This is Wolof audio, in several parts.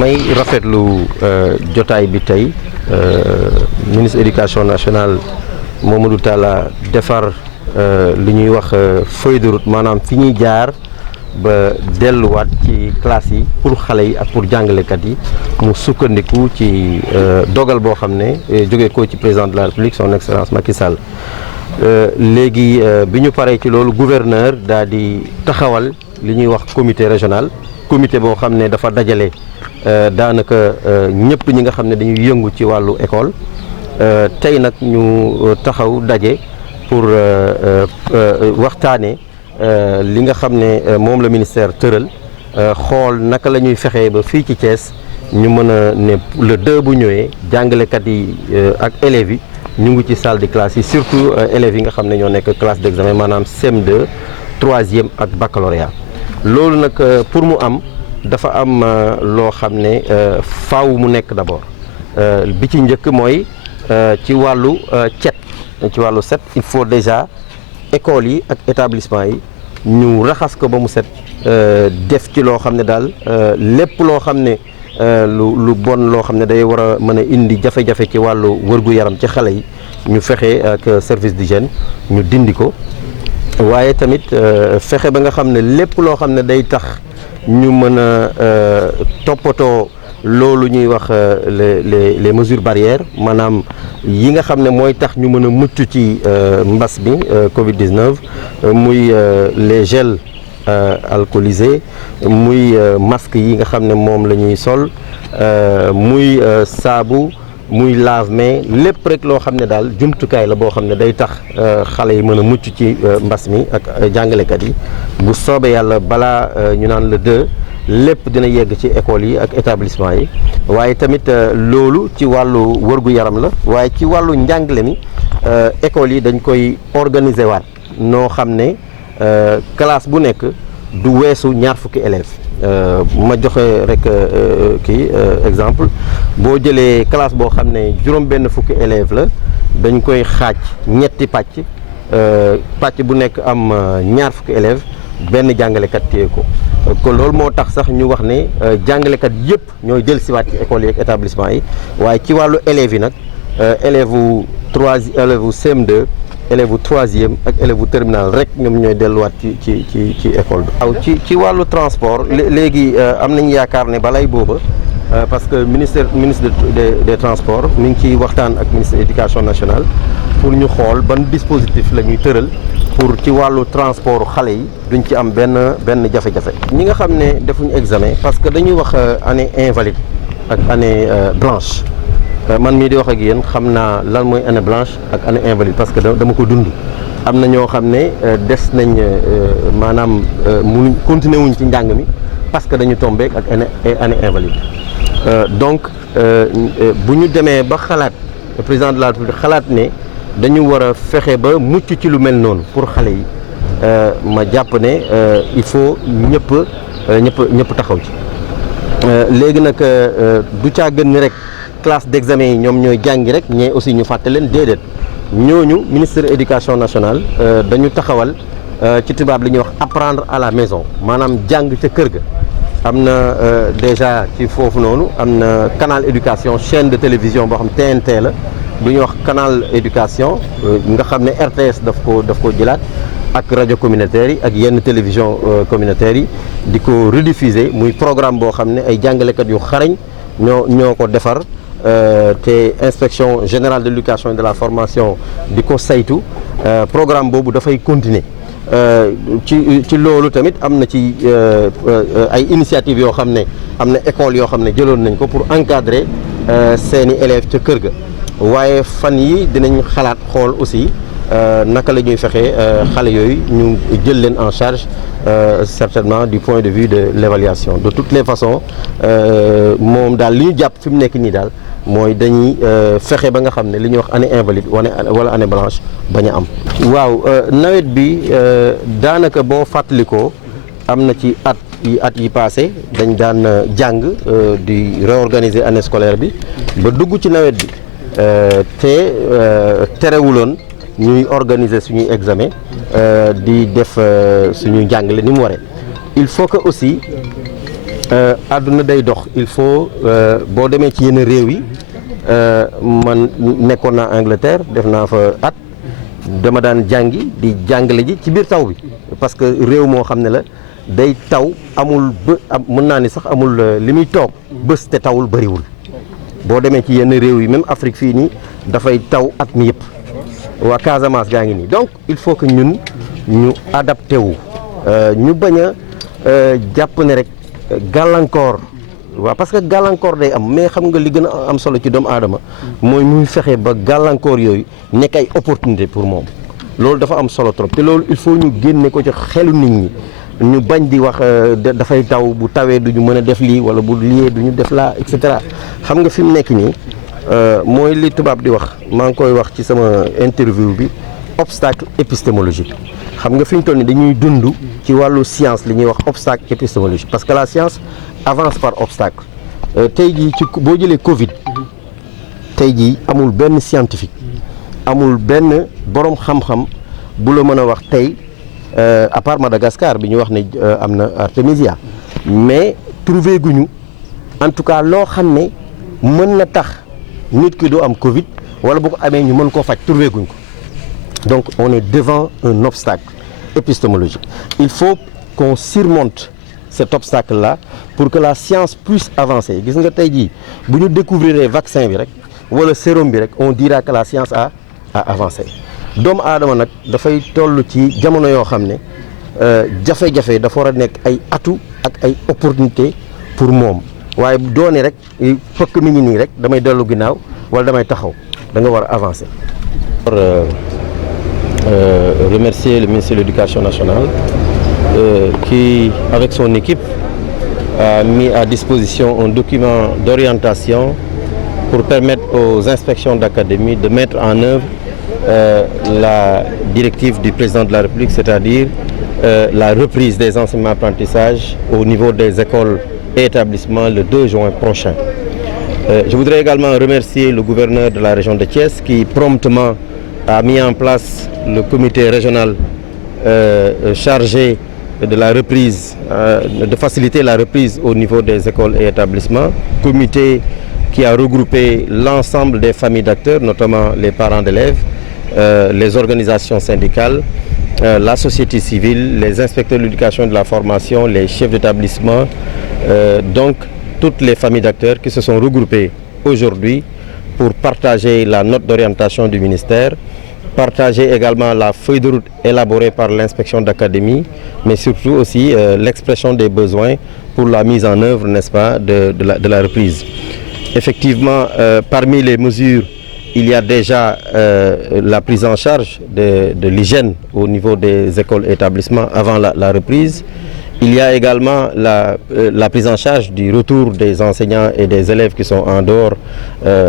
may rafetlu jotaay bi tey ministre éducation nationale Mamadou Talla defar li ñuy wax feuille de route maanaam fi ñuy jaar ba delluwaat ci classe yi pour xale yi ak pour jàngalekat yi mu sukkandiku ci dogal boo xam ne jóge ko ci président de la République son excellence Macky Sall léegi bi ñu paree ci loolu gouverneur daal di taxawal li ñuy wax comité régional comité boo xam ne dafa dajale daanaka ñëpp ñi nga xam ne dañuy yëngu ci wàllu école tey nag ñu taxaw daje pour waxtaane li nga xam ne moom la ministère tëral xool naka la ñuy fexee ba fii ci Thiès ñu mën a ne le 2 bu ñëwee jàngalekat yi ak élèves yi ñu ngi ci salle de classe yi surtout élèves yi nga xam ne ñoo nekk classe d'examen maanaam CM2 troisième ak baccalauréat loolu nag pour mu am dafa am loo xam ne faaw mu nekk d'abord bi ci njëkk mooy ci wàllu ci wàllu set il faut déjà écoles yi ak établissement yi ñu raxas ko ba mu set def ci loo xam ne daal lépp loo xam ne lu bon loo xam ne day war a mën a indi jafe-jafe ci wàllu wërgu-yaram ci xale yi ñu fexe ak service d'hygiène ñu dindi ko waaye tamit fexe ba nga xam ne lépp loo xam ne day tax ñu mën a toppatoo loolu ñuy wax les mesures barrières maanaam yi nga xam ne mooy tax ñu mën a mucc ci mbas bi Covid-19 muy les gels alcoolisés muy masque yi nga xam ne moom la ñuy sol muy saabu muy lave-mains lépp rek loo xam ne daal jumtukaay la boo xam ne day tax xale yi mën a mucc ci mbas mi ak jàngalekat yi bu soobee yàlla balaa ñu naan le 2 lépp dina yegg ci écoles yi ak établissement yi waaye tamit loolu ci wàllu wërgu yaram la waaye ci wàllu njàngale mi écoles yi dañ koy organiser waat noo xam ne classe bu nekk du weesu ñaar fukki élèves ma joxe rek kii exemple boo jëlee classe boo xam ne juróom benn fukki élèves la dañ koy xaaj ñetti pàcc bu nekk am ñaar fukki élèves benn jàngalekat téye ko kon loolu moo tax sax ñu wax ne jàngalekat yëpp ñooy dellusiwaat ci écoles yi ak établissement yi waaye ci wàllu élèves yi nag élèves u CM2 élèves u troisième ak élèves u terminal rek ñoom ñooy delluwaat ci école bi. waaw ci wàllu transport léegi am nañ yaakaar ne balay booba parce que ministre des transports mi ngi ciy waxtaan ak ministre éducation nationale pour ñu xool ban dispositif la ñuy tëral pour ci wàllu transport xale yi duñ ci am benn jafe-jafe. ñi nga xam ne defuñu examen parce que dañuy wax année invalide ak année blanche man mii di wax ak yéen xam naa lan mooy année blanche ak année invalide parce que dama ko dund. am na ñoo xam ne des nañ maanaam mu continuer wuñ ci njàng mi parce que dañu tombé ak année invalide donc bu ñu demee ba xalaat président de la République xalaat ne dañu war a fexe ba mucc ci lu mel noonu pour xale yi ma jàpp ne il faut ñëpp taxaw ci léegi nag du caa gën ni rek classe d'examen yi ñoom ñooy jàngi rek ñee aussi ñu fàtte leen déedéet ñooñu ministère éducation nationale dañu taxawal ci tubaab li ñuy wax apprendre à la maison maanaam jàng ca kër ga am na déjà ci foofu noonu am na canal éducation chaîne de télévision boo xam TNT la bu ñuy wax canal éducation nga xam ne RTS daf ko jëlaat ak rajo communautaire yi ak yenn télévision communautaire yi di ko rediffuser muy programme boo xam ne ay jàngalekat yu xarañ ñoo ko defar te inspection générale de l'éducation et de la formation di ko saytu programme boobu dafay continuer ci loolu tamit am na ci ay initiatives yoo xam ne am na école yoo xam ne jëloon nañ ko pour encadrer seeni élèves ca kër ga waaye fan yi dinañ xalaat xool aussi naka la ñuy fexee xale yooyu ñu jël leen en charge certainement du point de vue de l'évaluation de toutes les façons moom daal li ñu jàpp fi mu nekk nii daal mooy dañuy fexe ba nga xam ne li ñuy wax année invalide wala année blanche bañ a am. waaw nawet bi daanaka boo fàttalikoo am na ci at yi passé dañ daan jàng di réorganiser année scolaire bi ba dugg ci nawet bi te terewuloon ñuy organiser suñuy examen di def suñuy jàngale ni mu waree il faut que aussi àdduna day dox il faut boo demee ci yenn réew yi man nekkoon naa Angleterre def naa fa at dama daan jàngi di jàngale ji ci biir taw bi parce que réew moo xam ne la day taw amul mën naa ni sax amul li muy toog bés te tawul bëriwul boo demee ci yenn réew yi même Afrique fii nii dafay taw at mi yëpp waa Casamance gaa ngi nii donc il faut que ñun ñu adapté wu ñu bañ a jàpp ne rek gàllankoor waaw parce que gàllankoor day am mais xam nga li gën a am solo ci doomu aadama mooy muy fexe ba gàllankoor yooyu nekk ay opportunité pour moom loolu dafa am solo trop te loolu il faut ñu génne ko ci xelu nit ñi ñu bañ di wax dafay taw bu tawee du ñu mën a def lii wala bu liyee du ñu def laa et cetera xam nga fi mu nekk nii mooy li tubaab di wax maa ngi koy wax ci sama interview bi obstacle épistémologique xam nga fi ñu toll nii dañuy dund ci wàllu science li ñuy wax obstacle épistémologique parce que la science avance par obstacle tey jii ci boo jëlee Covid tey jii amul benn scientifique amul benn borom xam-xam bu la mën a wax tey à part Madagascar bi ñu wax ne am na Artemisia mais trouvé guñu en tout cas loo xam ne mën na tax nit ki doo am Covid wala bu ko amee ñu mën koo faj trouvé guñ ko donc on est devant un obstacle épistémologique il faut qu'on surmonte cet obstacle là pour que la science puisse avancer gis nga tey jii bu ñu découvrir vaccin bi rek wala sérum bi rek on dira que la science a avancé doomu aadama nag dafay toll ci jamono yoo xam ne jafe-jafe dafa war a nekk ay atout ak ay opportunité pour moom waaye doone rek fëkk mi ngi nii rek damay dellu ginnaaw wala damay taxaw da nga war a avancer. Remercier le ministre de l'Éducation nationale qui, avec son équipe, a mis à disposition un document d'orientation pour permettre aux inspections d'académie de mettre en œuvre la directive du président de la République, c'est-à-dire la reprise des enseignements-apprentissages au niveau des écoles et établissements le 2 juin prochain. Je voudrais également remercier le gouverneur de la région de Thiès qui promptement a mis en place le comité régional chargé de la reprise, de faciliter la reprise au niveau des écoles et établissements. Comité qui a regroupé l'ensemble des familles d'acteurs, notamment les parents d'élèves, les organisations syndicales, la société civile, les inspecteurs de l'éducation et de la formation, les chefs d'établissement, donc toutes les familles d'acteurs qui se sont regroupées aujourd'hui pour partager la note d'orientation du ministère, partager également la feuille de route élaborée par l'inspection d'académie, mais surtout aussi l'expression des besoins pour la mise en œuvre, n'est-ce pas, de la reprise. Effectivement, parmi les mesures, il y a déjà la prise en charge de l'hygiène au niveau des écoles et établissements avant la reprise. Il y a également la prise en charge du retour des enseignants et des élèves qui sont en dehors,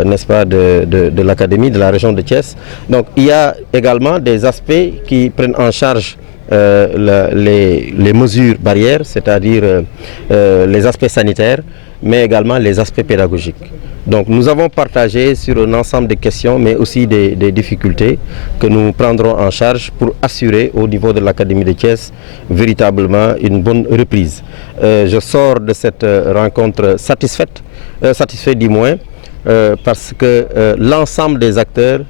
n'est-ce pas, de l'académie, de la région de Thiès. Donc il y a également des aspects qui prennent en charge les mesures barrières, c'est-à-dire les aspects sanitaires, mais également les aspects pédagogiques. Donc nous avons partagé sur un ensemble de questions, mais aussi des difficultés que nous prendrons en charge pour assurer au niveau de l'Académie de Thiès véritablement une bonne reprise. Je sors de cette rencontre satisfait du moins, parce que l'ensemble des acteurs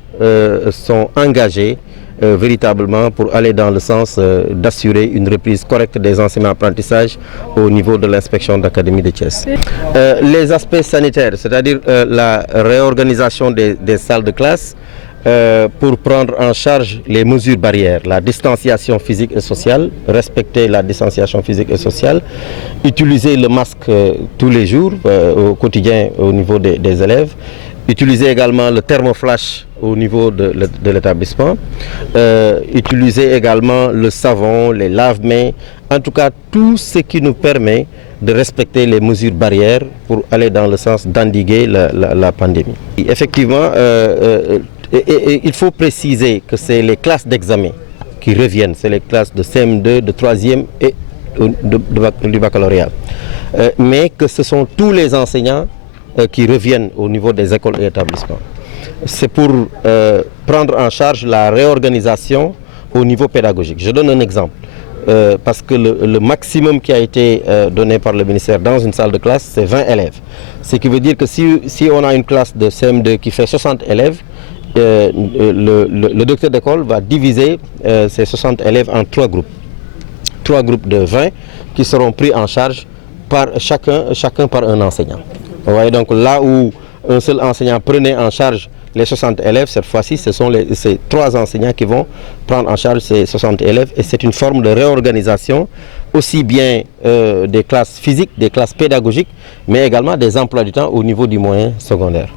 sont engagés véritablement pour aller dans le sens d'assurer une reprise correcte des enseignements-apprentissages au niveau de l'inspection d'académie de Thiès. Les aspects sanitaires, c'est-à-dire la réorganisation des salles de classe pour prendre en charge les mesures barrières, la distanciation physique et sociale, respecter la distanciation physique et sociale, utiliser le masque tous les jours au quotidien au niveau des élèves, utiliser également le thermoflash au niveau de l'établissement, utiliser également le savon, les lave-mains, en tout cas tout ce qui nous permet de respecter les mesures barrières pour aller dans le sens d'endiguer la pandémie. Effectivement, il faut préciser que c'est les classes d'examen qui reviennent, c'est les classes de CM2, de 3e et du baccalauréat, mais que ce sont tous les enseignants qui reviennent au niveau des écoles et établissements. C'est pour prendre en charge la réorganisation au niveau pédagogique. Je donne un exemple. parce que le maximum qui a été donné par le ministère dans une salle de classe, c'est 20 élèves. Ce qui veut dire que si on a une classe de CM2 qui fait 60 élèves, le directeur d'école va diviser ces 60 élèves en 3 groupes. 3 groupes de 20 qui seront pris en charge par chacun par un enseignant. Vous voyez, donc là où un seul enseignant prenait en charge les 60 élèves, cette fois-ci, ce sont ces 3 enseignants qui vont prendre en charge ces 60 élèves. Et c'est une forme de réorganisation, aussi bien des classes physiques, des classes pédagogiques, mais également des emplois du temps au niveau du moyen secondaire.